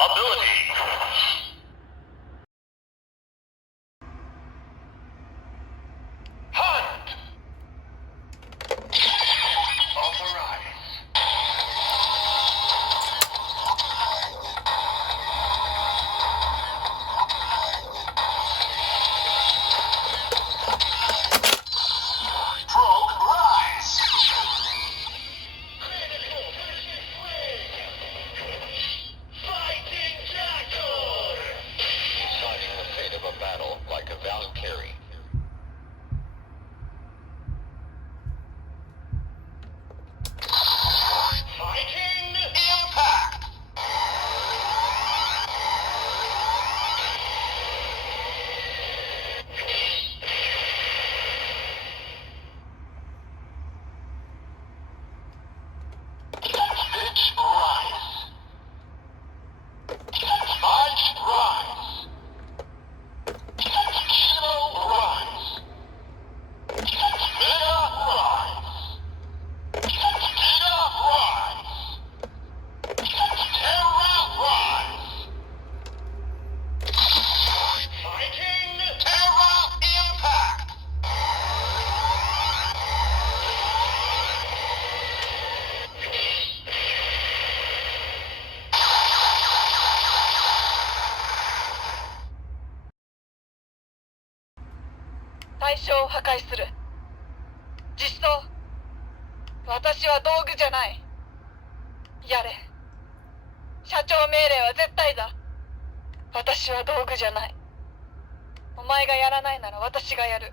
Ability. Hunt. Authorize. Frog rise. Critical finishing swing. Fighting jackal. Deciding the fate of a battle like a Valkyrie. Fighting impact. Bitch rise. Punch rise. Kilo rise. Mega rise. Giga rise. Terra rise. Fighting Terra impact.対象を破壊する。実装。私は道具じゃない。やれ。社長命令は絶対だ。私は道具じゃない。お前がやらないなら私がやる。